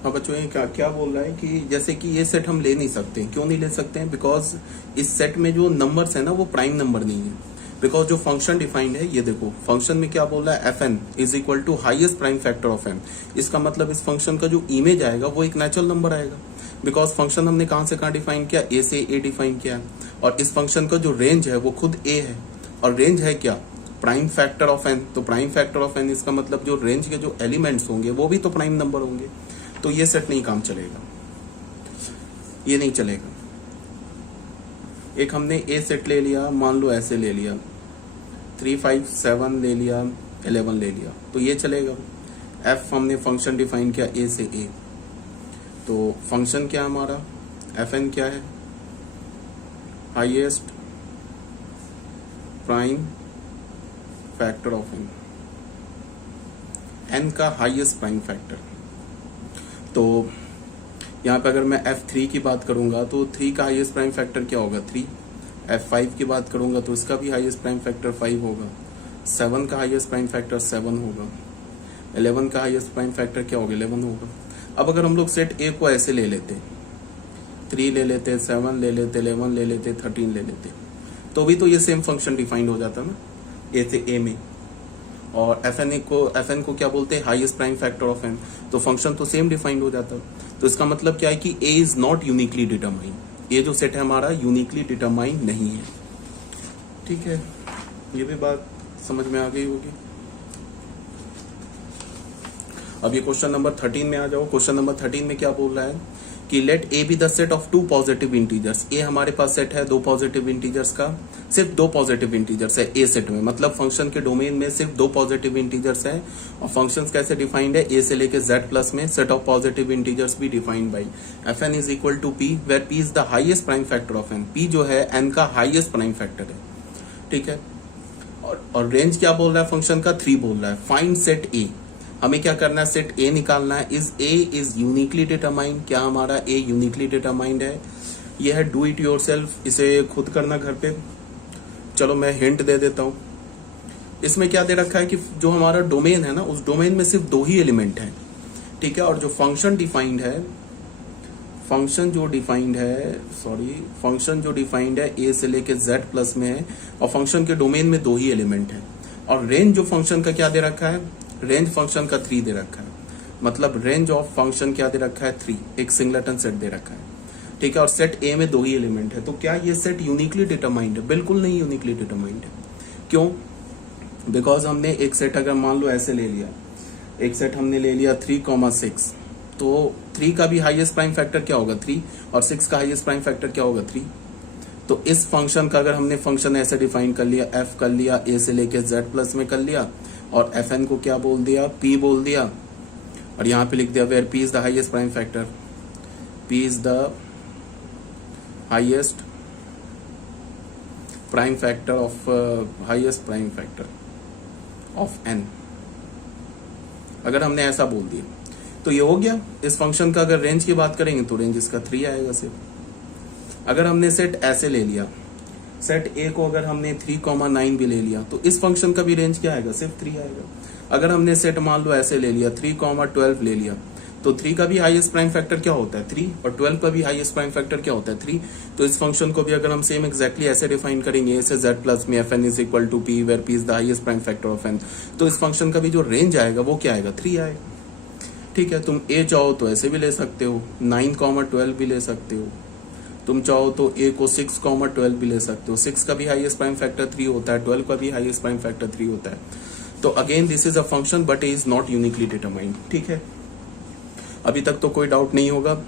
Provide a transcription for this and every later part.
अब बच्चों ये क्या क्या बोल रहा है कि जैसे कि ये सेट हम ले नहीं सकते। क्यों नहीं ले सकते हैं? बिकॉज इस सेट में जो नंबर्स है ना वो प्राइम नंबर नहीं है। बिकॉज जो फंक्शन डिफाइंड है, ये देखो फंक्शन में क्या बोल रहा है, F N is equal to highest prime factor of N. इसका मतलब इस फंक्शन का जो इमेज आएगा वो एक नेचुरल नंबर आएगा। बिकॉज फंक्शन हमने कहां से कहां डिफाइन किया, ए से ए डिफाइन किया है। और इस फंक्शन का जो रेंज है वो खुद ए है, और रेंज है क्या, प्राइम फैक्टर ऑफ एन। तो प्राइम फैक्टर ऑफ एन इसका मतलब जो रेंज के जो एलिमेंट्स होंगे वो भी तो प्राइम नंबर होंगे। तो ये सेट नहीं काम चलेगा, ये नहीं चलेगा। एक हमने ए सेट ले लिया, मान लो ऐसे ले लिया, 3 5 7 ले लिया, 11 ले लिया, तो ये चलेगा। एफ हमने फंक्शन डिफाइन किया ए से ए, तो फंक्शन क्या हमारा, एफ एन क्या है, highest prime factor of N, N का हाईएस्ट प्राइम फैक्टर। तो यहाँ पे अगर मैं F3 की बात करूंगा तो 3 का हाईएस्ट प्राइम फैक्टर क्या होगा, 3। F5 की बात करूंगा तो इसका भी हाईएस्ट प्राइम फैक्टर 5 होगा। 7 का हाईएस्ट प्राइम फैक्टर 7 होगा। 11 का हाईएस्ट प्राइम फैक्टर क्या होगा, 11 होगा। अब अगर हम लोग सेट ए को ऐसे ले लेते, 3 ले लेते, 7 ले लेते, 11 ले लेते, 13 ले लेते, तो भी तो ये सेम फंक्शन डिफाइंड हो जाता ना ए से ए में। और एफ एन को क्या बोलते हैं, highest prime factor of N. तो फंक्शन तो सेम डिफाइंड हो जाता। तो इसका मतलब क्या है कि A is not uniquely determined. ये जो सेट है हमारा यूनिकली डिटरमाइंड नहीं है। ठीक है, ये भी बात समझ में आ गई होगी। अब ये क्वेश्चन नंबर 13 में आ जाओ। क्वेश्चन नंबर 13 में क्या बोल रहा है कि let A B the set of 2 positive integers. A हमारे पास सेट है 2 पॉजिटिव इंटीजर्स का, सिर्फ 2 पॉजिटिव इंटीजर्स है ए सेट में। मतलब फंक्शन के डोमेन में सिर्फ 2 पॉजिटिव इंटीजर्स है। और फंक्शंस कैसे डिफाइंड है, ए से लेके जेड प्लस में सेट ऑफ पॉजिटिव इंटीजर्स भी defined by F N is equal to P, where P is the highest prime factor of N. P जो है एन का हाइएस्ट प्राइम फैक्टर है। ठीक है, और रेंज क्या बोल रहा है फंक्शन का, 3 बोल रहा है। फाइंड सेट ए, हमें क्या करना है, सेट ए निकालना है। Is a is uniquely determined, क्या हमारा ए यूनिकली डिटरमाइंड है। यह है डू इट योरसेल्फ, इसे खुद करना घर पे। चलो मैं हिंट दे देता हूं। इसमें क्या दे रखा है कि जो हमारा डोमेन है ना, उस डोमेन में सिर्फ 2 ही एलिमेंट हैं। ठीक है, और जो फंक्शन डिफाइंड है, फंक्शन जो डिफाइंड है ए से लेके जेड प्लस में है, और फंक्शन के डोमेन में 2 ही एलिमेंट है। और रेंज जो फंक्शन का क्या दे रखा है, रेंज फंक्शन का 3 दे रखा है। मतलब रेंज ऑफ फंक्शन क्या दे रखा है, 3, एक सिंगलेटन सेट दे रखा है। ठीक है, और सेट ए में 2 ही एलिमेंट है। तो क्या ये सेट यूनिकली डिटरमाइंड है? बिल्कुल नहीं यूनिकली डिटरमाइंड है। क्यों? बिकॉज हमने एक सेट अगर मान लो ऐसे ले लिया, एक सेट हमने ले लिया 3,6, तो 3 का भी हाईएस्ट प्राइम फैक्टर क्या होगा, 3, और 6 का हाईएस्ट प्राइम फैक्टर क्या होगा, 3। तो इस फंक्शन का अगर हमने फंक्शन ऐसे डिफाइन कर लिया, एफ कर लिया, ए से लेके जेड प्लस में कर लिया, और एफ एन को क्या बोल दिया, पी बोल दिया, और यहां पे लिख दिया where P is the highest prime factor, P is the highest prime factor of highest prime factor of N. अगर हमने ऐसा बोल दिया तो ये हो गया। इस फंक्शन का अगर रेंज की बात करेंगे तो रेंज इसका 3 आएगा सिर्फ। अगर हमने सेट ऐसे ले लिया, सेट ए को अगर हमने 3,9 भी ले लिया, तो इस फंक्शन का भी रेंज क्या आएगा, सिर्फ 3 आएगा। अगर हमने सेट मान लो ऐसे ले लिया, 3,12 ले लिया, तो 3 का भी हाईएस्ट प्राइम फैक्टर क्या होता है, 3, और 12 का भी हाईएस्ट प्राइम फैक्टर क्या होता है, 3। तो इस फंक्शन को भी अगर हम सेम एक्जैक्टली ऐसे डिफाइन करेंगे, ए से जेड प्लस में F N is equal to P where P is the highest prime factor of N, तो इस फंक्शन का भी जो रेंज आएगा वो क्या आएगा, 3 आएगा। ठीक है, तुम ए चाहो तो ऐसे भी ले सकते हो, 9,12 भी ले सकते हो। तुम चाहो तो ए को 6,12 भी ले सकते हो। 6 का भी हाईएस्ट प्राइम फैक्टर 3 होता है, 12 का भी हाईएस्ट प्राइम फैक्टर 3 होता है। तो again this is a function but is not uniquely determined. ठीक है, अभी तक तो कोई डाउट नहीं होगा।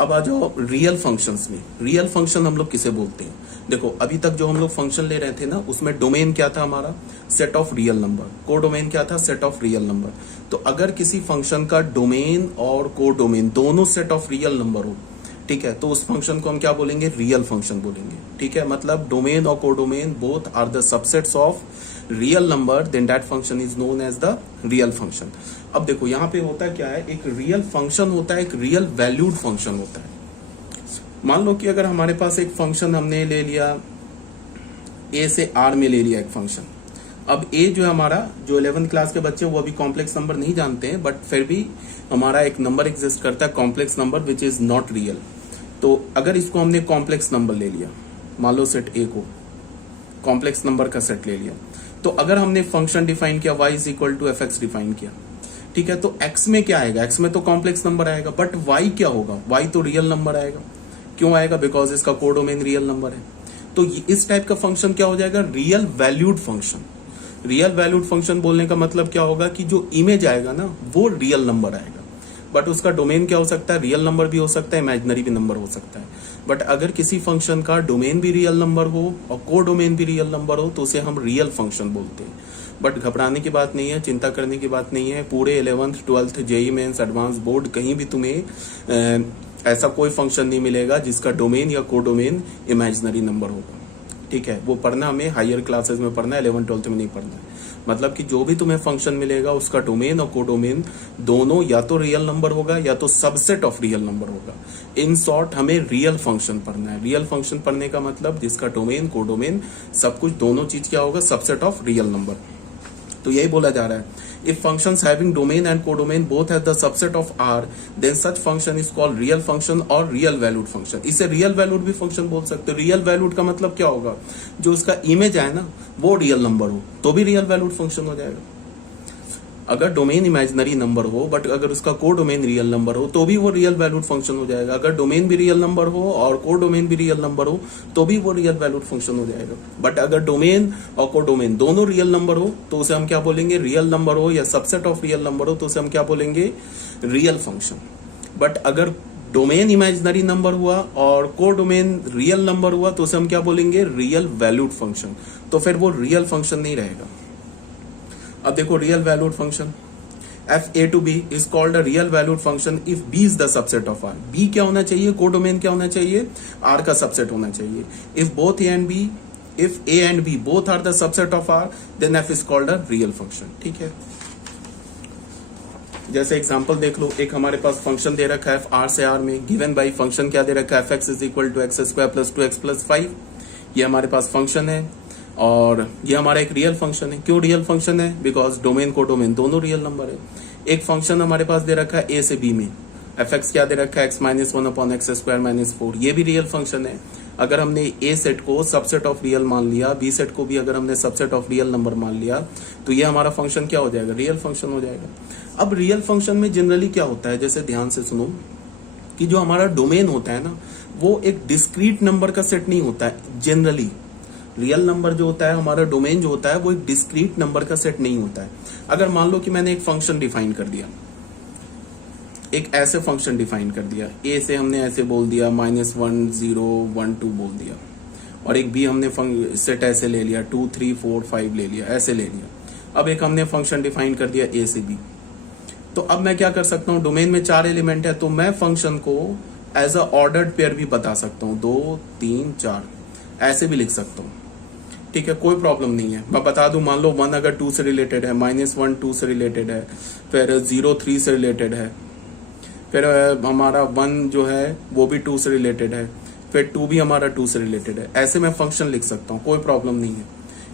अब आ जाओ रियल फंक्शंस में। रियल फंक्शन हम लोग किसे बोलते हैं? देखो अभी तक जो हम लोग फंक्शन ले रहे थे ना, उसमें डोमेन क्या था हमारा, सेट ऑफ रियल नंबर। को डोमेन क्या था, सेट ऑफ रियल नंबर। तो अगर किसी फंक्शन का डोमेन और को डोमेन दोनों सेट ऑफ रियल नंबर हो, ठीक है, तो उस फंक्शन को हम क्या बोलेंगे, रियल फंक्शन बोलेंगे। ठीक है, मतलब डोमेन और codomain both are the subsets of real number, then that function is known as the real function. अब देखो यहाँ पे होता क्या है, एक रियल फंक्शन होता है, एक रियल वैल्यूड फंक्शन होता है। मान लो कि अगर हमारे पास एक फंक्शन हमने ले लिया, ए से आर में ले लिया एक फंक्शन। अब ए जो है हमारा, जो 11th क्लास के बच्चे वो अभी कॉम्प्लेक्स नंबर नहीं जानते हैं, बट फिर भी हमारा एक नंबर एग्जिस्ट करता है complex number which is not real. तो अगर इसको हमने कॉम्प्लेक्स नंबर ले लिया, मान लो सेट ए को कॉम्प्लेक्स नंबर का सेट ले लिया, तो अगर हमने फंक्शन डिफाइन किया y is equal to F X define किया, ठीक है, तो x में क्या आएगा, x में तो कॉम्प्लेक्स नंबर आएगा, बट y क्या होगा, y तो रियल नंबर आएगा। क्यों आएगा, बिकॉज इसका कोडोमेन रियल नंबर है। तो इस टाइप का फंक्शन क्या हो जाएगा, real valued function. Real valued function बोलने का मतलब क्या होगा कि जो इमेज आएगा ना वो रियल नंबर आएगा, बट उसका डोमेन क्या हो सकता है, रियल नंबर भी हो सकता है, इमेजिनरी भी नंबर हो सकता है। बट अगर किसी फंक्शन का डोमेन भी रियल नंबर हो और कोडोमेन भी रियल नंबर हो तो उसे हम रियल फंक्शन बोलते हैं। बट घबराने की बात नहीं है, चिंता करने की बात नहीं है। पूरे 11th 12th JEE mains advance board कहीं भी तुम्हें ऐसा कोई फंक्शन नहीं मिलेगा जिसका डोमेन या कोडोमेन इमेजिनरी नंबर होगा, ठीक है। वो पढ़ना हमें हायर क्लासेस में पढ़ना है, 11th 12th में नहीं पढ़ना है। मतलब कि जो भी तुम्हें फंक्शन मिलेगा उसका डोमेन और कोडोमेन दोनों या तो रियल नंबर होगा या तो सबसेट ऑफ रियल नंबर होगा। इन शॉर्ट हमें रियल फंक्शन पढ़ना है। रियल फंक्शन पढ़ने का मतलब जिसका डोमेन कोडोमेन सब कुछ दोनों चीज क्या होगा, सबसेट ऑफ रियल नंबर। तो यही बोला जा रहा है, if functions having domain and codomain both have the subset of R then such function is called real function और रियल वैल्यूड फंक्शन। इसे रियल वैल्यूड भी फंक्शन बोल सकते हो। रियल वैल्यूड का मतलब क्या होगा, जो उसका इमेज आए ना वो रियल नंबर हो तो भी रियल वैल्यूड फंक्शन हो जाएगा। अगर डोमेन इमेजिनरी नंबर हो बट अगर उसका कोडोमेन रियल नंबर हो तो भी वो रियल वैल्यूड फंक्शन हो जाएगा। अगर डोमेन भी रियल नंबर हो और कोडोमेन भी रियल नंबर हो तो भी वो रियल वैल्यूड फंक्शन हो जाएगा। बट अगर डोमेन और कोडोमेन दोनों रियल नंबर हो तो उसे हम क्या बोलेंगे, रियल नंबर हो या सबसेट ऑफ रियल नंबर हो तो उसे हम क्या बोलेंगे, रियल फंक्शन। बट अगर डोमेन इमेजिनरी नंबर हुआ और कोडोमेन रियल नंबर हुआ तो उसे हम क्या बोलेंगे, रियल वैल्यूड फंक्शन। तो फिर वो रियल फंक्शन नहीं रहेगा। अब देखो real valued function f A to B is called a real valued function if B is the subset of R. B क्या होना चाहिए, कोडोमेन क्या होना चाहिए, आर का सबसेट होना चाहिए। If both A and B, if A and B both are the subset of R then f is called a real function, ठीक है। जैसे एग्जांपल देख लो, एक हमारे पास फंक्शन दे रखा है आर से आर में, गिवन बाई फंक्शन क्या दे रखा है, f x is equal to x square plus 2x plus 5। ये हमारे पास फंक्शन है और ये हमारा एक रियल फंक्शन है। क्यों रियल फंक्शन है, बिकॉज डोमेन कोडोमेन दोनों रियल नंबर है। एक फंक्शन हमारे पास दे रखा है ए से बी में, एफ एक्स क्या दे रखा है, x minus 1 upon x square minus 4। ये भी रियल फंक्शन है। अगर हमने ए सेट को सबसेट ऑफ रियल मान लिया, बी सेट को भी अगर हमने सबसेट ऑफ रियल नंबर मान लिया तो ये हमारा फंक्शन क्या हो जाएगा, रियल फंक्शन हो जाएगा। अब रियल फंक्शन में जनरली क्या होता है, जैसे ध्यान से सुनो कि जो हमारा डोमेन होता है ना वो एक डिस्क्रीट नंबर का सेट नहीं होता है। जनरली रियल नंबर जो होता है, हमारा डोमेन जो होता है वो एक डिस्क्रीट नंबर का सेट नहीं होता है। अगर मान लो कि मैंने एक फंक्शन डिफाइन कर दिया, एक ऐसे फंक्शन डिफाइन कर दिया, ए से हमने ऐसे बोल दिया -1 0 1 2 बोल दिया, और एक बी हमने सेट ऐसे ले लिया 2 3 4 5 ले लिया, ऐसे ले लिया। अब एक हमने फंक्शन डिफाइन कर दिया ए से बी। तो अब मैं क्या कर सकता हूं, डोमेन में 4 एलिमेंट है तो मैं फंक्शन को एज अ ऑर्डर्ड पेयर भी बता सकता हूं, 2 3 4 ऐसे भी लिख सकता हूं, ठीक है, कोई प्रॉब्लम नहीं है। मैं बता दूं, मान लो 1 अगर 2 से रिलेटेड है, -1 2 से रिलेटेड है, फिर 0 3 से रिलेटेड है, फिर हमारा 1 जो है वो भी 2 से रिलेटेड है, फिर 2 भी हमारा 2 से रिलेटेड है। ऐसे मैं फंक्शन लिख सकता हूँ, कोई प्रॉब्लम नहीं है।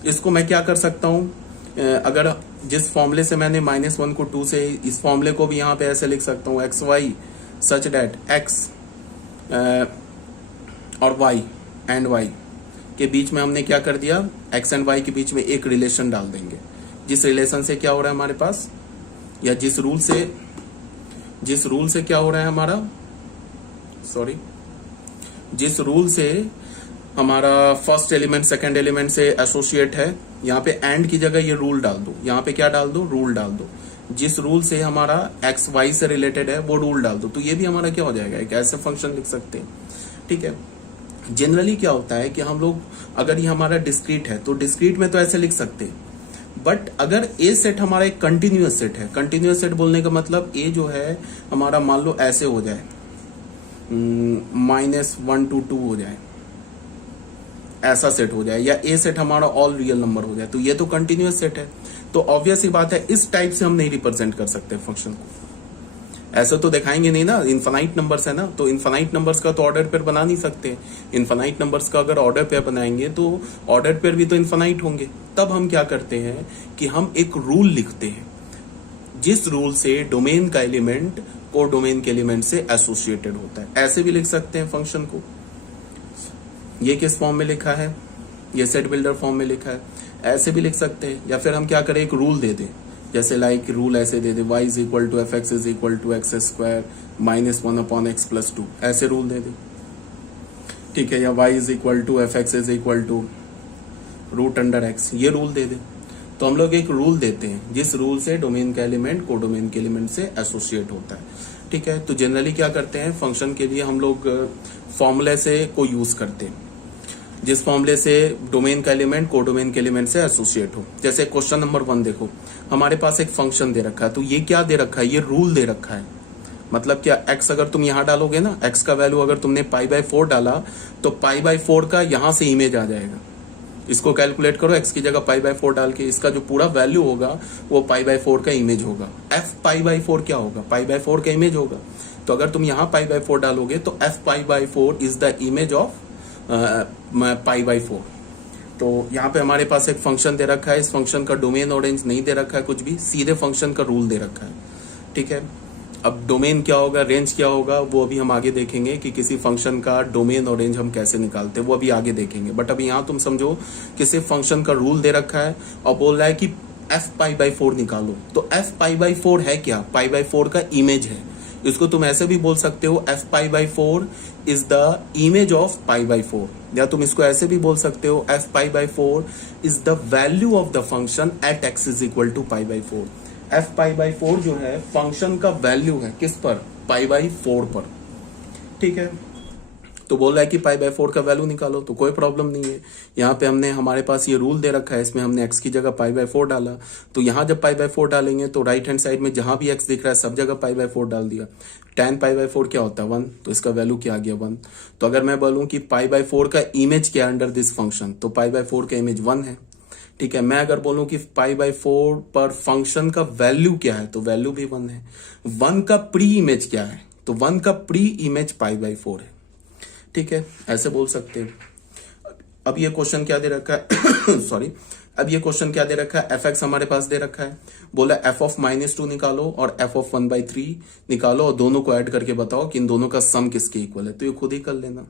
इसको मैं क्या कर सकता हूँ, अगर जिस फॉर्मूले से मैंने -1 को 2 से, इस फॉर्मूले को भी यहाँ पे ऐसे लिख सकता हूँ, एक्स वाई सच डेट एक्स और वाई एंड वाई के बीच में हमने क्या कर दिया, एक्स एंड वाई के बीच में एक रिलेशन डाल देंगे। जिस रिलेशन से क्या हो रहा है हमारे पास, या जिस रूल से क्या हो रहा है हमारा, सॉरी, जिस रूल से हमारा फर्स्ट एलिमेंट सेकंड एलिमेंट से एसोसिएट है, यहाँ पे एंड की जगह ये रूल डाल दो, यहाँ पे क्या डाल दो, रूल डाल दो। जिस रूल से हमारा एक्स वाई से रिलेटेड है वो रूल डाल दो, तो ये भी हमारा क्या हो जाएगा, एक ऐसे फंक्शन लिख सकते हैं, ठीक है। जनरली क्या होता है कि हम लोग, अगर ये हमारा डिस्क्रीट है तो डिस्क्रीट में तो ऐसे लिख सकते हैं, बट अगर ए सेट हमारा एक कंटिन्यूअस सेट है, कंटिन्यूअस सेट बोलने का मतलब ए जो है हमारा मान लो ऐसे हो जाए, -1 to 2 हो जाए, ऐसा सेट हो जाए, या ए सेट हमारा ऑल रियल नंबर हो जाए, तो ये तो कंटिन्यूअस सेट है। तो ऑब्वियस ही बात है, इस टाइप से हम नहीं रिप्रेजेंट कर सकते फंक्शन को। ऐसे तो दिखाएंगे नहीं ना, इनफाइनाइट नंबर्स है ना, तो इनफाइनाइट नंबर्स का तो ऑर्डर पेयर बना नहीं सकते। इनफाइनाइट नंबर्स का अगर ऑर्डर पेयर बनाएंगे तो ऑर्डर पेयर भी तो इनफाइनाइट होंगे। तब हम क्या करते हैं कि हम एक रूल लिखते हैं, जिस रूल से डोमेन का एलिमेंट को डोमेन के एलिमेंट से एसोसिएटेड होता है। ऐसे भी लिख सकते हैं फंक्शन को। ये किस फॉर्म में लिखा है, ये सेट बिल्डर फॉर्म में लिखा है। ऐसे भी लिख सकते हैं, या फिर हम क्या करें, एक रूल दे दें, जैसे लाइक रूल ऐसे दे दे, y is equal to F x is equal to x square minus 1 upon x plus 2, ऐसे रूल दे दे, ठीक है। या y is equal to F x is equal to root under x, ये रूल दे दे। तो हम लोग एक रूल देते हैं जिस रूल से डोमेन का एलिमेंट को डोमेन के एलिमेंट से एसोसिएट होता है, ठीक है। तो जनरली क्या करते हैं, फंक्शन के लिए हम लोग फॉर्मूले से को यूज करते हैं, जिस फॉर्मूले से डोमेन का एलिमेंट को डोमेन के एलिमेंट से एसोसिएट हो। जैसे क्वेश्चन नंबर 1 देखो, हमारे पास एक फंक्शन दे रखा है, तो ये क्या दे रखा है, ये रूल दे रखा है। मतलब क्या, x अगर तुम यहां डालोगे ना, x का वैल्यू अगर तुमने π/4 डाला तो π/4 का यहां से इमेज आ जाएगा। इसको कैलकुलेट करो, x की जगह π/4 डाल के, इसका जो पूरा वैल्यू होगा वो π/4 का इमेज होगा। f π/4 क्या होगा, π/4 का इमेज होगा। तो अगर तुम यहाँ π/4 डालोगे तो f π/4 is the image of π/4। तो यहाँ पे हमारे पास एक फंक्शन दे रखा है, इस फंक्शन का डोमेन और रेंज नहीं दे रखा है कुछ भी, सीधे फंक्शन का रूल दे रखा है, ठीक है। अब डोमेन क्या होगा, रेंज क्या होगा, वो अभी हम आगे देखेंगे कि किसी फंक्शन का डोमेन और रेंज हम कैसे निकालते हैं, वो अभी आगे देखेंगे। बट अभी यहाँ तुम समझो कि सिर्फ फंक्शन का रूल दे रखा है और बोल रहा है कि f π/4 निकालो। तो f π/4 है क्या, π/4 का इमेज है। इसको तुम ऐसे भी बोल सकते हो, f π/4 is the image of π/4, या तुम इसको ऐसे भी बोल सकते हो, f π/4 is the value of the function at x is equal to π/4। f π/4 जो है फंक्शन का वैल्यू है किस पर, π/4 पर, ठीक है। तो बोल रहा है कि π/4 का वैल्यू निकालो, तो कोई प्रॉब्लम नहीं है। यहाँ पे हमने, हमारे पास ये रूल दे रखा है, इसमें हमने x की जगह π/4 डाला। तो यहाँ जब π/4 डालेंगे तो राइट हैंड साइड में जहां भी x दिख रहा है सब जगह π/4 डाल दिया। tan π/4 क्या होता है, 1, तो इसका वैल्यू क्या आ गया, 1। तो अगर मैं बोलूं कि π/4 का इमेज क्या अंडर दिस फंक्शन, तो π/4 का इमेज 1 है, ठीक है। मैं अगर बोलूं कि π/4 पर फंक्शन का वैल्यू क्या है, तो वैल्यू भी 1 है। 1 का प्री इमेज क्या है, तो 1 का प्री इमेज π/4 है, ठीक है। ऐसे बोल सकते हैं। अब ये क्वेश्चन क्या दे रखा है सॉरी, अब ये क्वेश्चन क्या दे रखा है, f(x) हमारे पास दे रखा है, बोला f ऑफ -2 निकालो और f ऑफ 1/3 निकालो और दोनों को ऐड करके बताओ कि इन दोनों का सम किसके इक्वल है। तो ये खुद ही कर लेना,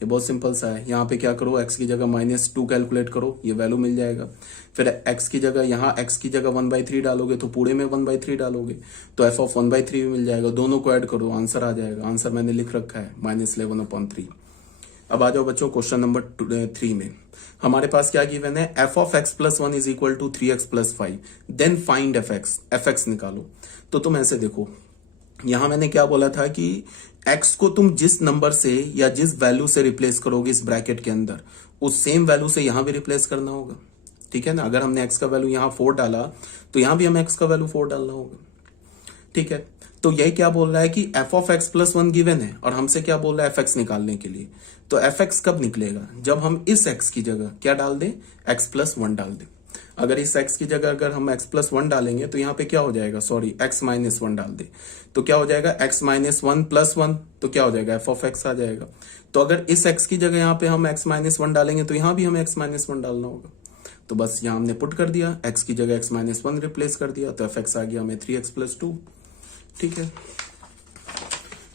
ये बहुत सिंपल सा है। यहाँ पे क्या करो, x की जगह -2 कैलकुलेट करो, ये वैल्यू मिल जाएगा। फिर x की जगह, यहाँ x की जगह 1/3 डालोगे तो पूरे में 1/3 डालोगे तो f ऑफ 1/3 भी मिल जाएगा। दोनों को ऐड करो, आंसर आ जाएगा। आंसर मैंने लिख रखा है -11/3। अब आ जाओ बच्चों क्वेश्चन नंबर 3 में। हमारे पास क्या गिवन है, f of x plus 1 is equal to 3x plus 5, then find f(x) निकालो। तो तुम ऐसे देखो, यहां मैंने क्या बोला था कि x को तुम जिस नंबर से या जिस वैल्यू से रिप्लेस करोगे इस ब्रैकेट के अंदर, उस सेम वैल्यू से यहां भी रिप्लेस करना होगा, ठीक है ना। अगर हमने x का वैल्यू यहां 4 डाला तो यहां भी हमें x का वैल्यू 4 डालना होगा, ठीक है। तो यही क्या बोल रहा है कि f of x plus 1 given है और हमसे क्या बोल रहा है f(x) निकालने के लिए। तो f(x) कब निकलेगा, जब हम इस x की जगह क्या डाल दें, x प्लस 1 डाल दें। अगर इस x की जगह अगर हम x प्लस 1 डालेंगे तो यहाँ पे क्या हो जाएगा, सॉरी x माइनस 1 डाल दे तो क्या हो जाएगा, x माइनस 1 प्लस 1, तो क्या हो जाएगा, f ऑफ x आ जाएगा। तो अगर इस x की जगह यहाँ पे हम x माइनस 1 डालेंगे तो यहाँ भी हमें x माइनस 1 डालना होगा। तो बस यहाँ हमने पुट कर दिया, x की जगह x माइनस 1 रिप्लेस कर दिया, तो f(x) आ गया हमें 3x प्लस 2, ठीक है।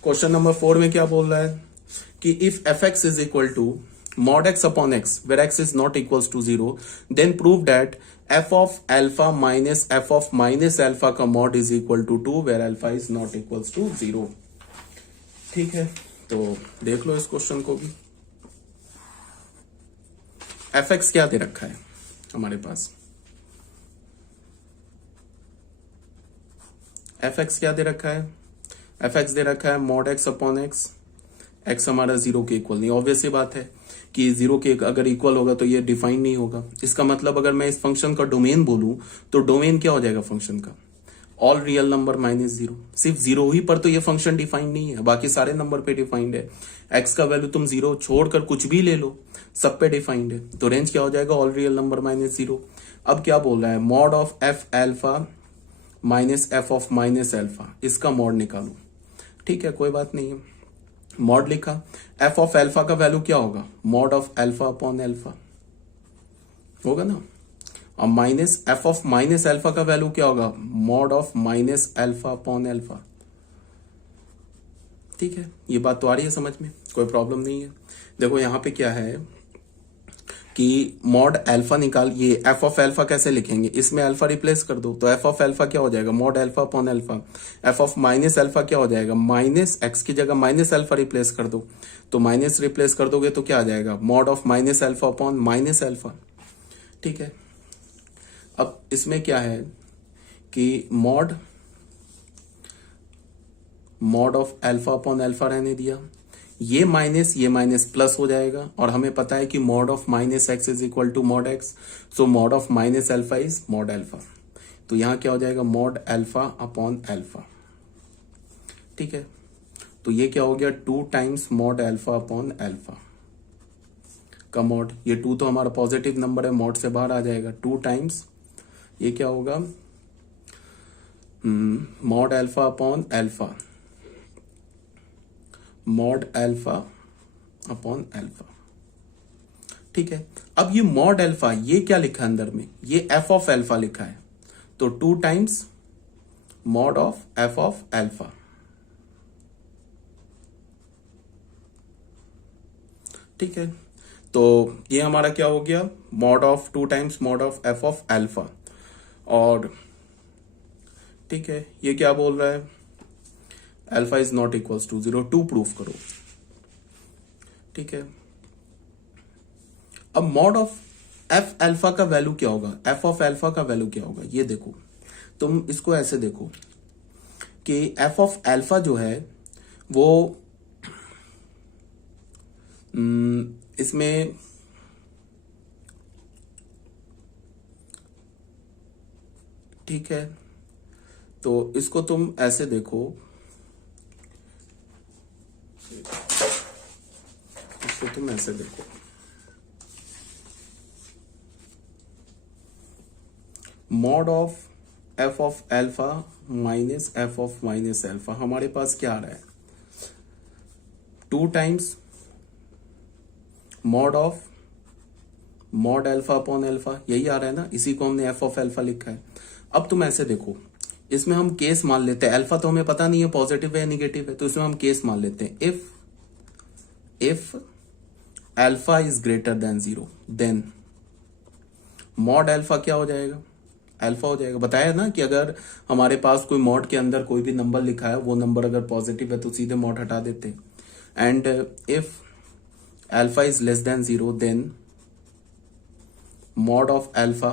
क्वेश्चन नंबर 4 में क्या बोल रहा है कि if f(x) is equal to mod x upon x where x is not equals to 0, then prove that f of alpha minus f of minus alpha का mod is equal to 2 where alpha is not equals to 0, ठीक है। तो देख लो इस question को भी। f(x) क्या दे रखा है हमारे पास, f(x) क्या दे रखा है, f(x) दे रखा है mod x upon x, x हमारा 0 के इक्वल नहीं। ऑब्वियस सी बात है कि 0 के अगर इक्वल होगा तो ये डिफाइन नहीं होगा। इसका मतलब अगर मैं इस फंक्शन का डोमेन बोलूं तो डोमेन क्या हो जाएगा फंक्शन का, ऑल रियल नंबर माइनस 0। सिर्फ 0 ही पर तो ये फंक्शन डिफाइन नहीं है, बाकी सारे नंबर पे डिफाइंड है। x का वैल्यू तुम 0 छोड़कर कुछ भी ले लो, सब पे डिफाइंड है। तो रेंज क्या हो जाएगा, ऑल रियल नंबर माइनस 0। अब क्या बोल रहा है, mod of f alpha minus f of minus alpha, इसका मॉड निकालो। ठीक है, कोई बात नहीं है। मॉड लिखा, एफ ऑफ एल्फा का वैल्यू क्या होगा, mod of alpha upon alpha होगा ना। और minus F of minus alpha का वैल्यू क्या होगा, mod of minus alpha upon alpha. ठीक है, ये बात तो आ रही है समझ में, कोई प्रॉब्लम नहीं है। देखो यहां पे क्या है कि मॉड एल्फा निकाल, ये एफ ऑफ एल्फा कैसे लिखेंगे, इसमें एल्फा रिप्लेस कर दो, तो एफ ऑफ एल्फा क्या हो जाएगा, mod alpha upon alpha. F of minus alpha क्या हो जाएगा, माइनस एक्स की जगह माइनस एल्फा रिप्लेस कर दो, तो माइनस रिप्लेस कर दोगे तो क्या आ जाएगा, mod of minus alpha upon minus alpha. ठीक है, अब इसमें क्या है कि mod of alpha upon alpha रहने दिया, ये माइनस प्लस हो जाएगा, और हमें पता है कि mod of minus x is equal to mod x, so mod of minus alpha is mod alpha. तो यहां क्या हो जाएगा, मॉड एल्फा अपॉन एल्फा। ठीक है, तो ये क्या हो गया, 2 times mod alpha upon alpha का मॉड, ये 2 तो हमारा पॉजिटिव नंबर है, मॉड से बाहर आ जाएगा, 2 टाइम्स ये क्या होगा, mod alpha upon alpha, mod alpha upon alpha. ठीक है, अब ये मॉड एल्फा, ये क्या लिखा है अंदर में, ये एफ ऑफ एल्फा लिखा है, तो 2 times mod of f of alpha. ठीक है, तो ये हमारा क्या हो गया, mod of 2 times mod of f of alpha. और ठीक है, ये क्या बोल रहा है, alpha is not equals to 0, 2 proof करो। ठीक है, अब मॉड ऑफ एफ एल्फा का वैल्यू क्या होगा, एफ ऑफ एल्फा का वैल्यू क्या होगा, ये देखो, तुम इसको ऐसे देखो कि एफ ऑफ एल्फा जो है वो इसमें ठीक है, तो इसको तुम ऐसे देखो, इसको तुम ऐसे देखो, mod of f of alpha minus F of minus alpha, हमारे पास क्या आ रहा है, 2 times mod of mod alpha upon alpha, यही आ रहा है ना, इसी को हमने एफ ऑफ एल्फा लिखा है। अब तुम ऐसे देखो, इसमें हम केस मान लेते हैं, एल्फा तो हमें पता नहीं है पॉजिटिव है या निगेटिव है, तो इसमें हम केस मान लेते हैं, if alpha is greater than 0 then mod alpha क्या हो जाएगा, एल्फा हो जाएगा। बताया ना कि अगर हमारे पास कोई मॉड के अंदर कोई भी नंबर लिखा है, वो नंबर अगर पॉजिटिव है तो सीधे मॉड हटा देते हैं। And if alpha is less than 0 then mod of alpha,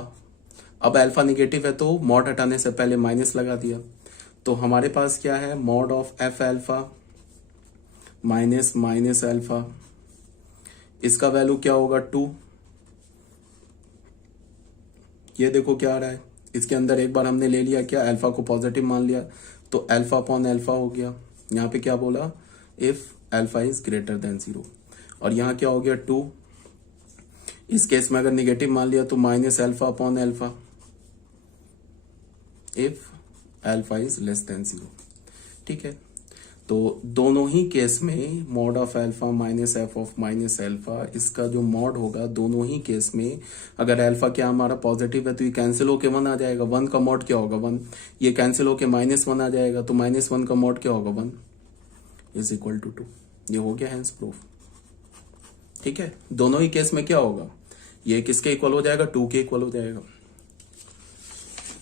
अब एल्फा निगेटिव है तो मॉड हटाने से पहले माइनस लगा दिया, तो हमारे पास क्या है, mod of f alpha minus minus alpha, इसका वैल्यू क्या होगा 2। ये देखो क्या आ रहा है, इसके अंदर एक बार हमने ले लिया क्या, एल्फा को पॉजिटिव मान लिया, तो एल्फा अपॉन एल्फा हो गया। यहां पे क्या बोला, if alpha is greater than 0, और यहां क्या हो गया 2। इस केस में अगर निगेटिव मान लिया तो minus alpha upon alpha if alpha is less than 0। ठीक है, तो दोनों ही केस में mod of alpha minus F of minus alpha, इसका जो मॉड होगा दोनों ही केस में, अगर एल्फा क्या हमारा पॉजिटिव है तो ये कैंसिल होके 1 आ जाएगा, 1 का मॉड क्या होगा 1, ये कैंसिल होके -1 आ जाएगा, तो -1 का मॉड क्या होगा 1 इज इक्वल टू 2। ये हो गया हैंस प्रूफ। ठीक है, दोनों ही केस में क्या होगा, ये किसके इक्वल हो जाएगा, 2 के इक्वल हो जाएगा।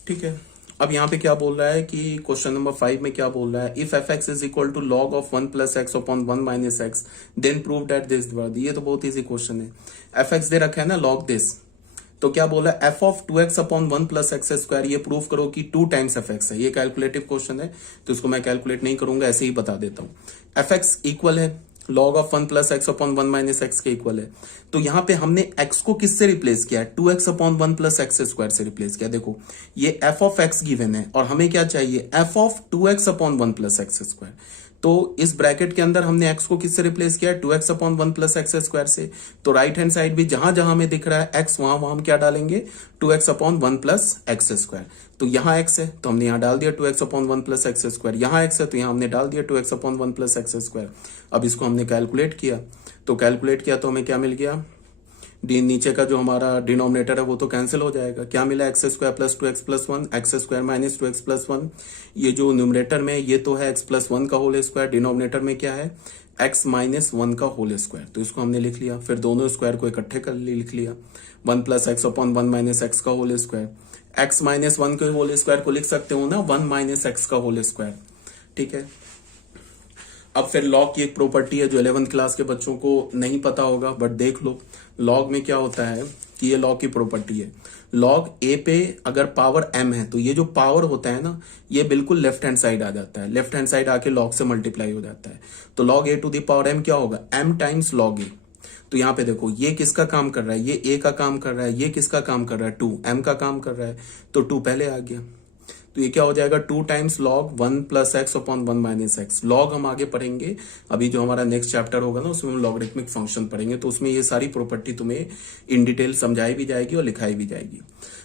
ठीक है, अब यहाँ पे क्या बोल रहा है कि क्वेश्चन नंबर 5 में क्या बोल रहा है, if f x is equal to log of 1 plus x upon 1 minus x then prove that this. ये तो बहुत इजी क्वेश्चन है, एफ एक्स दे रखा है ना लॉग दिस, तो क्या बोला, f of 2x upon 1 plus x square, ये प्रूव करो कि 2 टाइम्स एफ एक्स है। ये कैलकुलेटिव क्वेश्चन है तो इसको मैं कैलकुलेट नहीं करूंगा, ऐसे ही बता देता हूं। एफ एक्स इक्वल है log of 1 plus x upon 1 minus x के इक्वल है, तो यहां पे हमने x को किससे रिप्लेस किया है, 2x upon 1 plus x square से रिप्लेस किया। देखो ये f ऑफ x गिवन है और हमें क्या चाहिए, f of 2x upon 1 plus x square, तो इस ब्रैकेट के अंदर हमने x को किससे रिप्लेस किया, 2x upon 1 plus x square से। तो राइट हैंड साइड भी जहां जहां हमें दिख रहा है x, वहां हम क्या डालेंगे, 2x upon 1 plus x square. तो यहाँ x है तो हमने यहाँ डाल दिया 2x upon 1 plus x square, यहाँ x है तो यहाँ हमने डाल दिया 2x upon 1 plus x square. अब इसको हमने कैलकुलेट किया, तो कैलकुलेट किया तो हमें क्या मिल गया, डी नीचे का जो हमारा डिनोमिनेटर है वो तो कैंसिल हो जाएगा। क्या मिला, x square plus 2x plus 1, x square minus 2x plus 1। ये जो न्यूमरेटर में ये तो है x प्लस 1 का होल स्क्वायर, डिनोमिनेटर में क्या है, x माइनस 1 का होल स्क्वायर। तो इसको हमने लिख लिया, फिर दोनों स्क्वायर को इकट्ठे कर लिख लिया, 1 plus x upon 1 minus x का होल स्क्वायर। एक्स माइनस 1 के होल स्क्वायर को लिख सकते हो ना 1 माइनस एक्स का होल स्क्वायर, ठीक है। अब फिर लॉग की एक प्रॉपर्टी है जो 11th क्लास के बच्चों को नहीं पता होगा, बट देख लो लॉग में क्या होता है कि ये लॉग की प्रॉपर्टी है, लॉग ए पे अगर पावर m है तो ये जो पावर होता है ना ये बिल्कुल लेफ्ट हैंड साइड आ जाता है, लेफ्ट हैंड साइड आके लॉग से मल्टीप्लाई हो जाता है। तो log a to the power m क्या होगा, m टाइम्स लॉग ए। तो यहाँ पे देखो ये किसका काम कर रहा है, ये a का काम कर रहा है, ये किसका काम कर रहा है, 2 m का काम कर रहा है, तो 2 पहले आ गया। तो ये क्या हो जाएगा, 2 times log 1 plus x upon 1 minus x. Log हम आगे पढ़ेंगे, अभी जो हमारा नेक्स्ट चैप्टर होगा ना उसमें हम लॉगरिथमिक फंक्शन पढ़ेंगे, तो उसमें ये सारी प्रॉपर्टी तुम्हें इन डिटेल समझाई भी जाएगी और लिखाई भी जाएगी।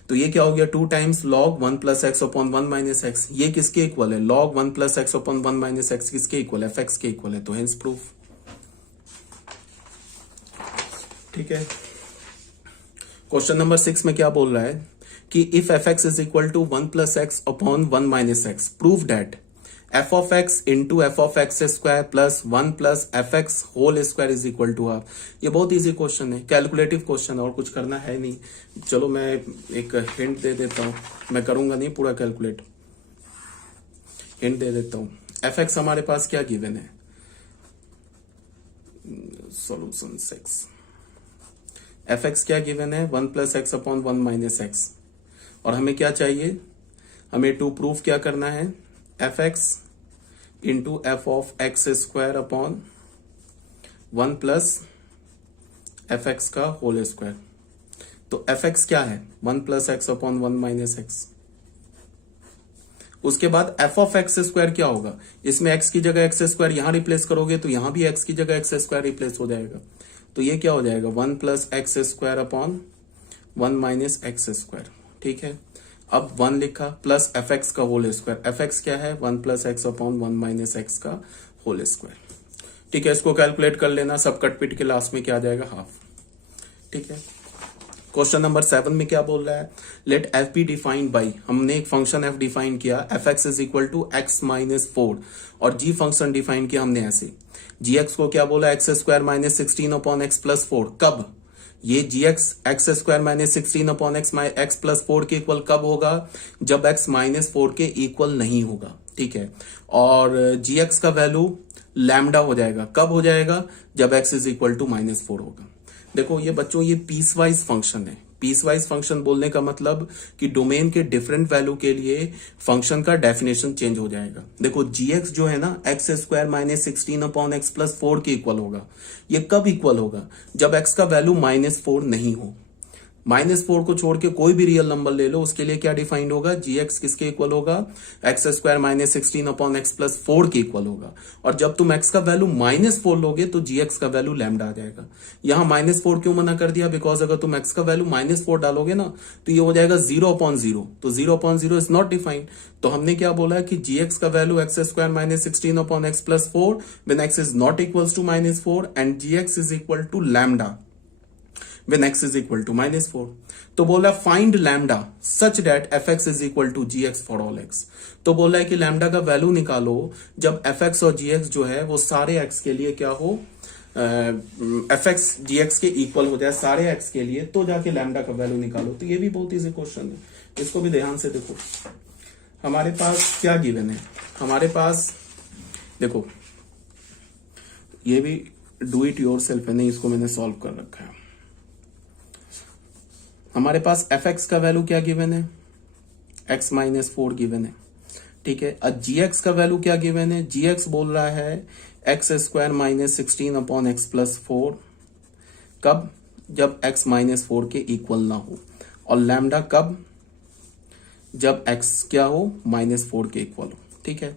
तो ये क्या हो गया, 2 times log 1 plus x upon 1 minus x. ये किसके इक्वल है, log 1 plus x upon 1 minus x किसके इक्वल है, एफ एक्स के इक्वल है। तो हेंस प्रूफ, ठीक है। क्वेश्चन नंबर 6 में क्या बोल रहा है कि if f x is equal to 1 plus x upon 1 minus x, prove that f of x into f of x square plus 1 plus f x whole square is equal to half. ये बहुत easy question है, calculative question है और कुछ करना है नहीं। चलो मैं एक हिंट दे देता हूं, मैं करूंगा नहीं पूरा कैलकुलेट, हिंट दे देता हूं। एफ एक्स हमारे पास क्या गिवन है, सॉल्यूशन 6, एफ एक्स क्या गिवन है, 1 plus x upon 1 minus x. और हमें क्या चाहिए, हमें टू प्रूफ क्या करना है, f x into f of x square upon 1 plus f x का होल स्क्वायर। तो एफ एक्स क्या है, 1 plus x upon 1 minus x. उसके बाद एफ ऑफ एक्स स्क्वायर क्या होगा, इसमें एक्स की जगह एक्स स्क्वायर यहां रिप्लेस करोगे तो यहां भी एक्स की जगह एक्स स्क्वायर रिप्लेस हो जाएगा। तो ये क्या हो जाएगा, 1 plus x square upon 1 minus x square, ठीक है। अब 1 लिखा प्लस एफ एक्स का होल स्क्वायर, एफ एक्स क्या है, 1 plus x upon 1 minus x का होल स्क्वायर, ठीक है। इसको कैलकुलेट कर लेना, सब कट पिट के लास्ट में क्या आ जाएगा, हाफ, ठीक है। क्वेश्चन नंबर 7 में क्या बोल रहा है, let f be defined by, हमने एक फंक्शन एफ डिफाइन किया, f x is equal to x minus 4, और जी फंक्शन डिफाइन किया हमने ऐसे, जी एक्स को क्या बोला, x square minus 16 upon x plus 4। कब, ये g x x square minus 16 upon x plus 4 के इक्वल कब होगा, जब एक्स माइनस 4 के इक्वल नहीं होगा, ठीक है। और जी एक्स का वैल्यू लैम्डा हो जाएगा, कब हो जाएगा, जब x is equal to minus 4 होगा। देखो ये बच्चों ये पीस वाइज फंक्शन है, पीस वाइज फंक्शन बोलने का मतलब कि डोमेन के डिफरेंट वैल्यू के लिए फंक्शन का डेफिनेशन चेंज हो जाएगा। देखो जी एक्स जो है ना, x square minus 16 upon x plus 4 के इक्वल होगा। ये कब इक्वल होगा, जब एक्स का वैल्यू माइनस 4 नहीं हो। -4 को छोड़ के कोई भी रियल नंबर ले लो, उसके लिए क्या डिफाइंड होगा, जी एक्स किसके इक्वल होगा, x square minus 16 upon x plus 4 के इक्वल होगा। और जब तुम एक्स का वैल्यू -4 लोगे तो जी एक्स का वैल्यू लैम्डा आ जाएगा। यहां -4 क्यों मना कर दिया, बिकॉज अगर तुम एक्स का वैल्यू -4 डालोगे ना तो ये हो जाएगा 0/0, तो 0/0 इज नॉट डिफाइंड। तो हमने क्या बोला कि जी एक्स का value x square minus 16 upon x plus 4 when x is not equals to -4 and g x is equal to lambda when x is equal to -4। तो बोला find lambda such that fx is equal to gx for all x। तो बोला है कि lambda का value निकालो जब fx और gx जो है वो सारे x के लिए क्या हो, fx gx के इक्वल हो जाए सारे x के लिए, तो जाके लैम्डा का वैल्यू निकालो। तो ये भी बहुत इजी क्वेश्चन है, इसको भी ध्यान से देखो। हमारे पास क्या गिवन है, हमारे पास देखो ये भी डू इट योर सेल्फ है, नहीं इसको मैंने सॉल्व कर रखा है। हमारे पास एफ एक्स का वैल्यू क्या गिवन है, एक्स -4 गिवन है, ठीक है। अब जी एक्स का वैल्यू क्या गिवन है, जी एक्स बोल रहा है x square minus 16 upon x plus 4, कब, जब एक्स -4 के इक्वल ना हो। और लैम्डा कब, जब एक्स क्या हो, -4 के इक्वल हो, ठीक है।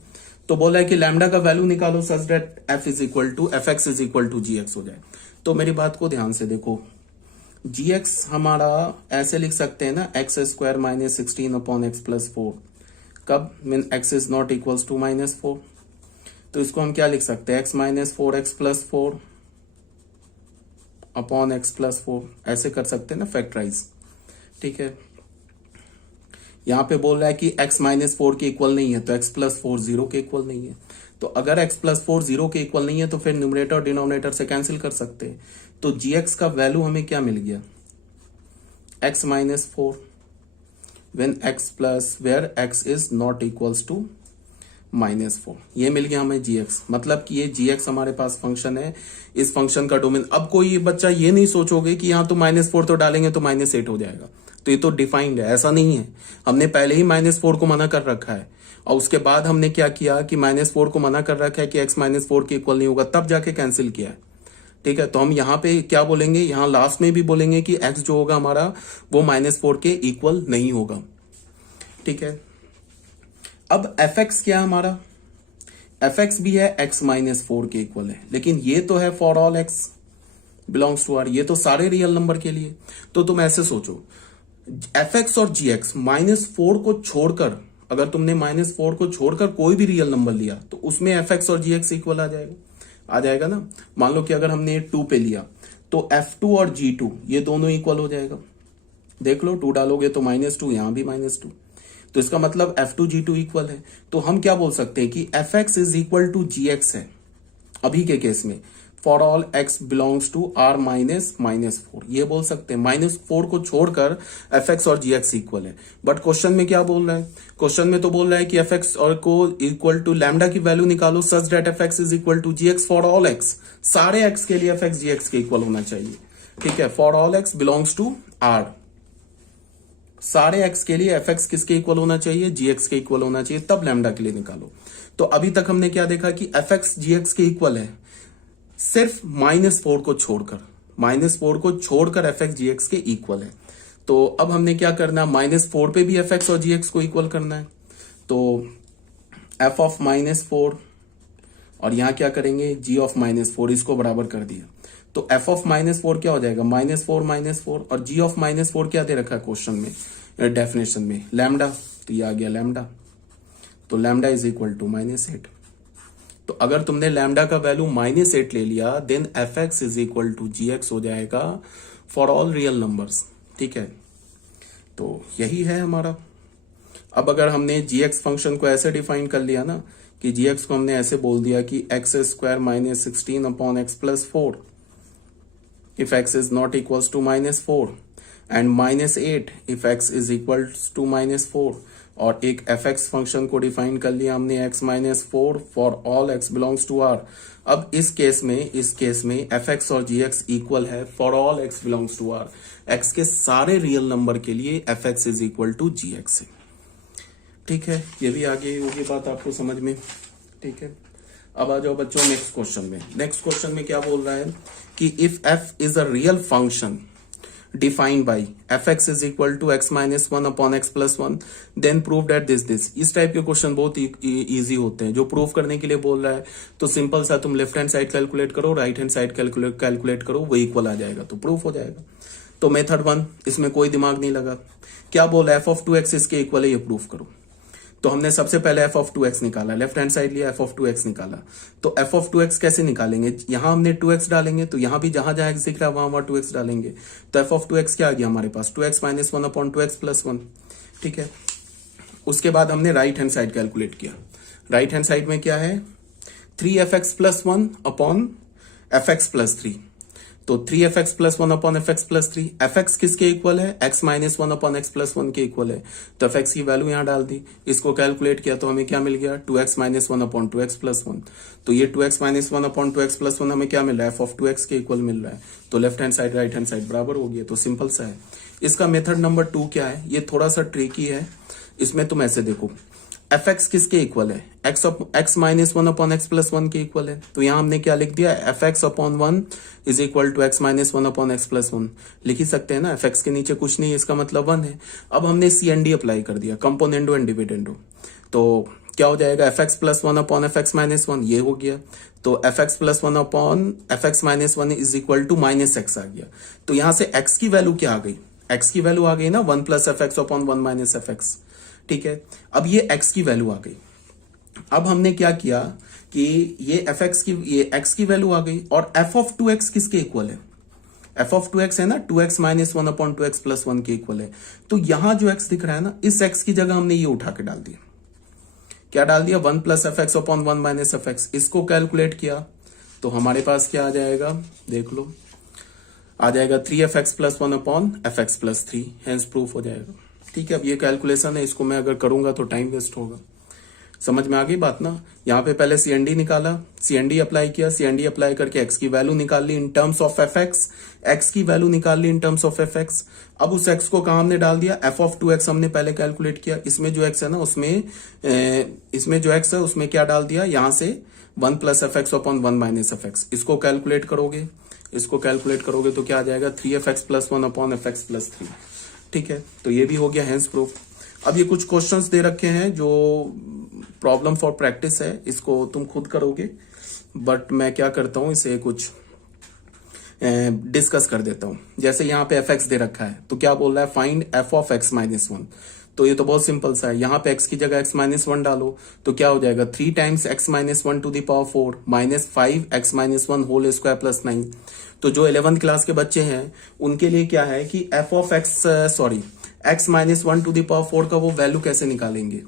तो बोला है कि लैम्डा का वैल्यू निकालो such that f x is equal to g x हो जाए। तो मेरी बात को ध्यान से देखो, जी एक्स हमारा ऐसे लिख सकते हैं ना, x square minus 16 upon x plus 4, कब mean x is not equals to -4। तो इसको हम क्या लिख सकते हैं, x minus 4 x plus 4 upon x plus 4, ऐसे कर सकते हैं ना फैक्टराइज। ठीक है, यहां पे बोल रहा है कि x माइनस 4 के इक्वल नहीं है, तो x प्लस 4 जीरो के इक्वल नहीं है। तो अगर x प्लस 4 जीरो के इक्वल नहीं है तो फिर न्यूमरेटर और डिनोमिनेटर से कैंसिल कर सकते हैं। तो gx का वैल्यू हमें क्या मिल गया, x minus 4 when x plus where x is not equals to -4, ये मिल गया हमें gx। मतलब कि ये gx हमारे पास फंक्शन है, इस फंक्शन का डोमेन। अब कोई बच्चा ये नहीं सोचोगे कि यहाँ तो -4 तो डालेंगे तो -8 हो जाएगा, तो ये तो डिफाइंड है, ऐसा नहीं है। हमने पहले ही -4 को मना कर रखा है और उसके बाद हमने क्या किया कि -4 को मना कर रखा है कि x -4 के इक्वल नहीं होगा, तब जाके कैंसिल किया है। ठीक है, तो हम यहाँ पे क्या बोलेंगे, यहाँ लास्ट में भी बोलेंगे कि x जो होगा हमारा वो -4 के इक्वल नहीं होगा। ठीक है, अब fx क्या है हमारा, fx भी है x -4 के इक्वल है, लेकिन ये तो है for all x belongs to r, ये तो सारे रियल नंबर के लिए। तो तुम ऐसे सोचो, fx और gx -4 को छोड़कर, अगर तुमने -4 को छोड़कर कोई भी रियल नंबर लिया तो उसमें fx और gx इक्वल आ जाएगा ना। मान लो कि अगर हमने 2 पे लिया तो f2 और g2 ये दोनों इक्वल हो जाएगा। देख लो, 2 डालोगे तो -2, यहां भी -2, तो इसका मतलब f2 g2 इक्वल है। तो हम क्या बोल सकते हैं कि fx is equal to gx है अभी के केस में, for all x belongs to r -4, ये बोल सकते हैं। -4 को छोड़कर fx और gx इक्वल है। बट क्वेश्चन में क्या बोल रहा है, क्वेश्चन में तो बोल रहा है कि fx और को इक्वल टू लैम्डा की वैल्यू निकालो such that fx is equal to gx for all x, सारे x के लिए fx gx के इक्वल होना चाहिए। ठीक है, for all x belongs to r, सारे x के लिए fx किसके इक्वल होना चाहिए, gx के इक्वल होना चाहिए, तब लैम्डा के लिए निकालो। तो अभी तक हमने क्या देखा कि fx gx के इक्वल है सिर्फ -4 को छोड़कर, -4 को छोड़कर fx gx के इक्वल है। तो अब हमने क्या करना है, -4 पे भी fx और gx को इक्वल करना है। तो f ऑफ -4 और यहां क्या करेंगे, g ऑफ -4, इसको बराबर कर दिया। तो f ऑफ -4 क्या हो जाएगा, -4 और g ऑफ -4 क्या दे रखा है क्वेश्चन में, डेफिनेशन में लैम्डा, तो ये आ गया लैम्डा। तो लैम्डा इज इक्वल टू -8। तो अगर तुमने लैम्डा का वैल्यू -8 ले लिया then fx is equal to gx हो जाएगा फॉर ऑल रियल नंबर्स। ठीक है, तो यही है हमारा। अब अगर हमने gx फंक्शन को ऐसे डिफाइन कर लिया ना कि gx को हमने ऐसे बोल दिया कि x square -16 upon x plus 4 if x is not equals to -4 and -8 if x is equals to -4, और एक fx फंक्शन को डिफाइन कर लिया हमने x -4 for all x belongs to r। अब इस केस में fx और gx इक्वल है for all x belongs to r, x के सारे रियल नंबर के लिए fx is equal to gx है। ठीक है, ये भी आगे होगी बात आपको समझ में। ठीक है, अब आ जाओ बच्चों नेक्स्ट क्वेश्चन में। नेक्स्ट क्वेश्चन में क्या बोल रहा है कि if f is a real function defined by fx is equal to x -1 upon x plus 1 then prove that this. इस टाइप के क्वेश्चन बहुत इजी होते हैं। जो प्रूव करने के लिए बोल रहा है तो सिंपल सा तुम लेफ्ट हैंड साइड कैलकुलेट करो, राइट हैंड साइड कैलकुलेट करो, वो इक्वल आ जाएगा तो प्रूफ हो जाएगा। तो मेथड 1, इसमें कोई दिमाग नहीं लगा। क्या बोला, f ऑफ 2x इसके इक्वल है, ये प्रूफ करो। तो हमने सबसे पहले f ऑफ 2x निकाला, लेफ्ट हैंड साइड लिया, f ऑफ 2x निकाला। तो f ऑफ 2x कैसे निकालेंगे, यहां हमने 2x डालेंगे तो यहां भी जहां जहां x दिख रहा है वहां 2x डालेंगे। तो f ऑफ 2x क्या आ गया हमारे पास, 2x -1 अपॉन 2x प्लस 1। ठीक है, उसके बाद हमने राइट हैंड साइड कैलकुलेट किया। राइट हैंड साइड में क्या है, 3fx plus 1 upon fx plus 3। तो 3fx plus 1 upon fx plus 3, fx किसके इक्वल है, x -1 अपॉन x प्लस 1 के इक्वल है। तो fx की वैल्यू यहां डाल दी, इसको कैलकुलेट किया तो हमें क्या मिल गया, 2x -1 अपॉन 2x प्लस 1। तो ये 2x -1 अपॉन 2x प्लस 1 हमें क्या मिल रहा है, f ऑफ 2x के इक्वल मिल रहा है। तो left hand side right hand side बराबर हो गया। तो सिंपल सा है। इसका मेथड नंबर 2 क्या है, ये थोड़ा सा ट्रिकी है। इसमें तुम ऐसे देखो, fx किसके इक्वल है, x -1 अपॉन x प्लस 1 के इक्वल है। तो यहां हमने क्या लिख दिया, fx upon 1 is equal to x -1 upon x plus 1 लिख ही सकते हैं ना। fx के नीचे कुछ नहीं है, इसका मतलब 1 है। अब हमने CND अप्लाई कर दिया, कंपोनेंडो एंड डिविडेंडो। तो क्या हो जाएगा, f x plus one upon f x minus one, ये हो गया। तो f x plus one upon f x minus one is equal to minus x आ गया। तो यहां से एक्स की वैल्यू क्या आ गई, एक्स की वैल्यू आ गई ना one plus f x upon one minus F x. ठीक है, अब ये एक्स की वैल्यू आ गई। अब हमने क्या किया कि ये एफ एक्स की, ये एक्स की वैल्यू आ गई, और एफ ऑफ टू एक्स किसके इक्वल है, एफ ऑफ टू एक्स है ना, two x minus one upon two x plus one के इक्वल है। तो यहां जो एक्स दिख रहा है ना, इस एक्स की जगह हमने ये उठा के डाल दिया, क्या डाल दिया, one plus f x upon one minus F x. इसको कैलकुलेट किया तो हमारे पास क्या आ जाएगा, देख लो, आ जाएगा three F x plus one upon f x plus three, hence proof हो जाएगा। ठीक है, अब ये कैलकुलेशन है, इसको मैं अगर करूंगा तो टाइम वेस्ट होगा। समझ में आ गई बात ना। यहाँ पे पहले सीएनडी निकाला, सीएनडी अप्लाई किया, सीएनडी अप्लाई करके एक्स की वैल्यू निकाल ली in terms of f x, x की वैल्यू निकाल ली in terms of f x. अब उस एक्स को कहा हमने डाल दिया, एफ ऑफ टू एक्स हमने पहले कैलकुलेट किया, इसमें जो एक्स है ना उसमें, इसमें जो एक्स है उसमें क्या डाल दिया, यहां से one plus f x upon one minus F x. इसको कैलकुलेट करोगे, इसको कैलकुलेट करोगे तो क्या आ जाएगा, three F x plus one upon f x plus three. ठीक है, तो ये भी हो गया हेंस प्रूफ। अब ये कुछ क्वेश्चंस दे रखे हैं जो प्रॉब्लम फॉर प्रैक्टिस है, इसको तुम खुद करोगे, बट मैं क्या करता हूं, इसे कुछ डिस्कस कर देता हूं। जैसे यहाँ पे एफ एक्स दे रखा है, तो क्या बोल रहा है, find F of x minus one. तो ये तो बहुत सिंपल सा है, यहाँ पे एक्स की जगह एक्स माइनस वन डालो तो क्या हो जाएगा, three times x minus one to the power four minus five x minus one whole square plus nine. तो जो 11th क्लास के बच्चे हैं उनके लिए क्या है कि F of x, sorry, x minus one to the power four का वो वैल्यू कैसे निकालेंगे,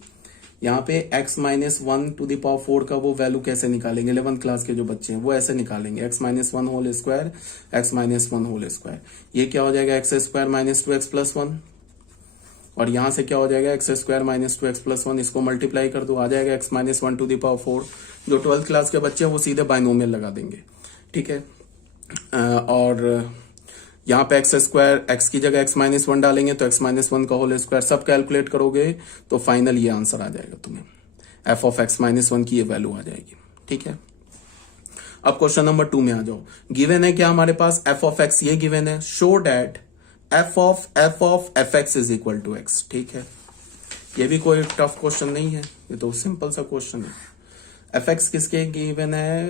यहाँ पे x minus one to the power four का वो वैल्यू कैसे निकालेंगे, 11th क्लास के जो बच्चे हैं वो ऐसे निकालेंगे, x minus one whole square, x minus one whole square. ये क्या हो जाएगा, x square minus two x plus one, और यहां से क्या हो जाएगा, x square minus two x plus one. इसको मल्टीप्लाई कर दो, आ जाएगा x minus one to the power four. जो 12th क्लास के बच्चे हैं वो सीधे बाइनोमियल लगा देंगे। ठीक है, और यहाँ पे एक्स स्क्वायर, एक्स की जगह एक्स माइनस वन डालेंगे तो एक्स माइनस वन का होल स्क्वायर, सब कैलकुलेट करोगे तो फाइनल ये आंसर आ जाएगा तुम्हें, F of x minus one की ये वैल्यू आ जाएगी। ठीक है, अब क्वेश्चन नंबर 2 में आ जाओ। गिवन है क्या हमारे पास, एफ ऑफ एक्स, ये गिवन है, show that f of f x is equal to x. ठीक है, ये भी कोई टफ क्वेश्चन नहीं है, ये तो सिंपल सा क्वेश्चन है। एफ एक्स किसके गिवन है,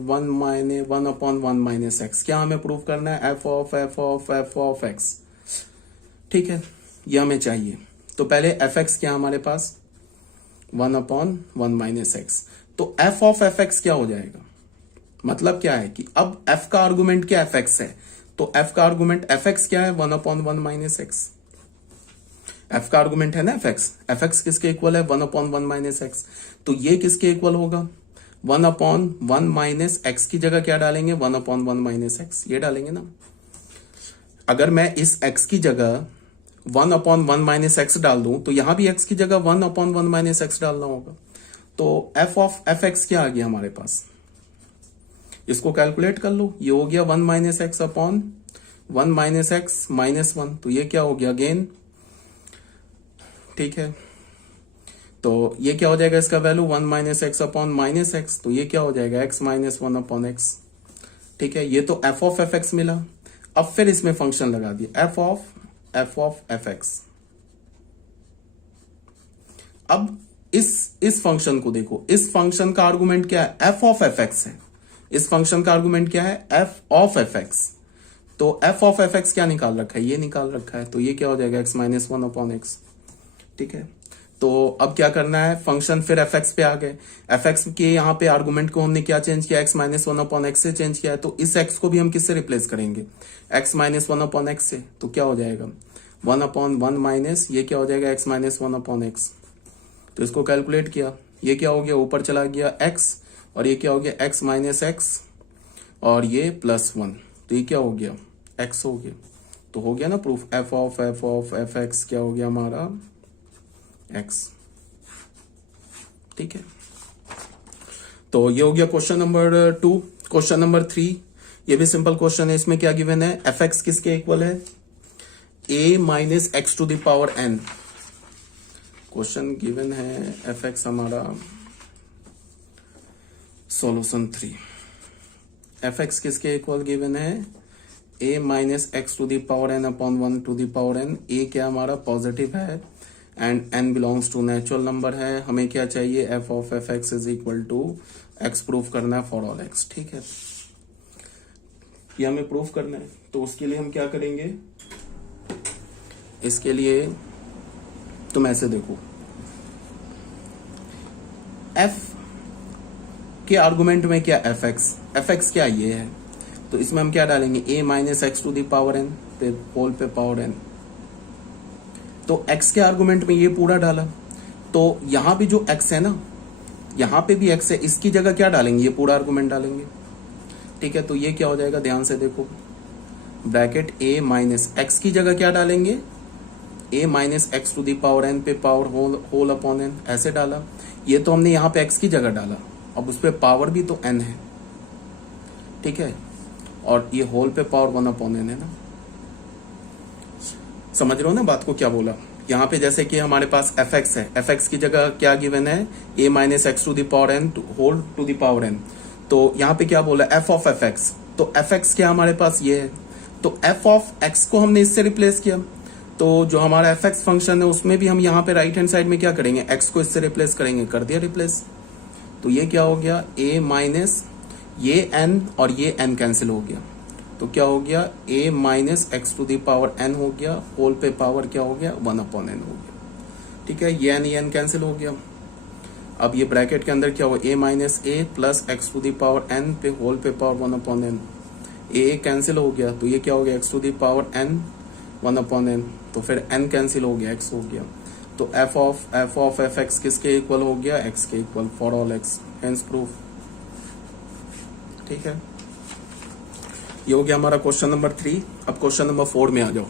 one upon one minus x. क्या हमें प्रूव करना है, एफ ऑफ एक्स। ठीक है, ये हमें चाहिए। तो पहले एफ एक्स क्या हमारे पास, one upon one minus x. तो एफ ऑफ एफ एक्स क्या हो जाएगा, मतलब क्या है कि अब एफ का आर्गुमेंट क्या एफ एक्स है, तो एफ का आर्गुमेंट एफ एक्स क्या है, one upon one minus x. F का आर्गुमेंट है ना एफ एक्स किसके इक्वल है, one upon one minus x. तो ये किसके इक्वल होगा, one upon one minus x की जगह क्या डालेंगे, one upon one minus x, ये डालेंगे ना। अगर मैं इस एक्स की जगह one upon one minus x डाल दूं तो यहां भी एक्स की जगह one upon one minus x डालना होगा। तो एफ ऑफ एफ एक्स क्या आ गया हमारे पास, इसको कैलकुलेट कर लो, ये हो गया one minus x upon one minus x minus one. तो ये क्या हो गया, अगेन। ठीक है, तो ये क्या हो जाएगा, इसका value one minus x upon minus x. तो ये क्या हो जाएगा, x minus one upon x. ठीक है, ये तो एफ ऑफ एफ एक्स मिला। अब फिर इसमें फंक्शन लगा दिया, एफ ऑफ एफ एक्स। अब इस फंक्शन को देखो, इस फंक्शन का आर्गुमेंट क्या है, एफ ऑफ एफ एक्स है। इस फंक्शन का आर्गुमेंट क्या है, एफ ऑफ एफ एक्स। तो एफ ऑफ एफ एक्स क्या निकाल रखा है, ये निकाल रखा है। तो ये क्या हो जाएगा, x minus one upon x. ठीक है, तो अब क्या करना है, फंक्शन फिर एफ एक्स पे आ गए। एफ एक्स के यहाँ पे आर्गुमेंट को हमने क्या चेंज किया, x minus one upon x से चेंज किया है। तो इस एक्स को भी हम किससे रिप्लेस करेंगे, x minus one upon x से। तो क्या हो जाएगा, वन अपॉन वन माइनस, ये क्या हो जाएगा, x minus one upon x. तो इसको कैलकुलेट किया, ये क्या हो गया, ऊपर चला गया एक्स, और ये क्या हो गया, एक्स माइनस एक्स, और ये प्लस वन। तो ये क्या हो गया, एक्स हो गया। तो हो गया ना proof, F of f x क्या हो गया हमारा, एक्स। ठीक है, तो ये हो गया क्वेश्चन नंबर 2। क्वेश्चन नंबर 3, ये भी सिंपल क्वेश्चन है। इसमें क्या गिवन है, एफ एक्स किसके इक्वल है, a minus x to the power n. Question given है एफ एक्स हमारा, सॉल्यूशन 3। एफ एक्स किसके इक्वल गिवन है, a minus x to the power n upon one to the power n. A क्या हमारा positive है, and n belongs to natural number है। हमें क्या चाहिए, f of f x is equal to x proof करना है फॉर ऑल x। ठीक है, ये हमें प्रूफ करना है, तो उसके लिए हम क्या करेंगे, इसके लिए तुम ऐसे देखो, f के आर्गुमेंट में क्या एफ एक्स क्या ये है, तो इसमें हम क्या डालेंगे, a minus x to the power n पे होल पे पावर n। तो x के आर्गुमेंट में ये पूरा डाला, तो यहां भी जो x है ना, यहां पे भी x है, इसकी जगह क्या डालेंगे, ये पूरा आर्गुमेंट डालेंगे। ठीक है, तो ये क्या हो जाएगा, ध्यान से देखो, ब्रैकेट a माइनस एक्स की जगह क्या डालेंगे, a minus x to the power n पे पावर होल अपॉन n, ऐसे डाला। ये तो हमने यहाँ पे x की जगह डाला, अब उस पे पावर भी तो n है। ठीक है, और ये होल पे पावर 1 अपॉन n है ना, समझ रहे हो ना बात को, क्या बोला। यहाँ पे जैसे कि हमारे पास एफ एक्स है, एफ एक्स की जगह क्या गिवन है, a minus x to the power n whole to the power n। तो यहाँ पे क्या बोला, f ऑफ एफ एक्स, तो एफ एक्स क्या हमारे पास ये है, तो f ऑफ x को हमने इससे रिप्लेस किया। तो जो हमारा एफ एक्स फंक्शन है उसमें भी हम यहाँ पे राइट हैंड साइड में क्या करेंगे, x को इससे रिप्लेस करेंगे, कर दिया रिप्लेस। तो ये क्या हो गया, a माइनस ये n और ये n कैंसिल हो गया, तो क्या हो गया, a minus x to the power n हो गया, होल पे पावर क्या हो गया, 1 अपॉन n हो गया। ठीक है, ये n कैंसिल हो गया। अब ये ब्रैकेट के अंदर क्या होगा, a minus a plus x to the power n पे होल पे power 1 upon n, a cancel हो गया, तो ये क्या हो गया, x to the power n 1 upon n, तो फिर n कैंसिल हो गया, x हो गया। तो f ऑफ एफ एक्स किसके इक्वल हो गया, x के equal for all x, hence proof. ठीक है, ये हो गया हमारा क्वेश्चन नंबर 3। अब क्वेश्चन नंबर 4 में आ जाओ।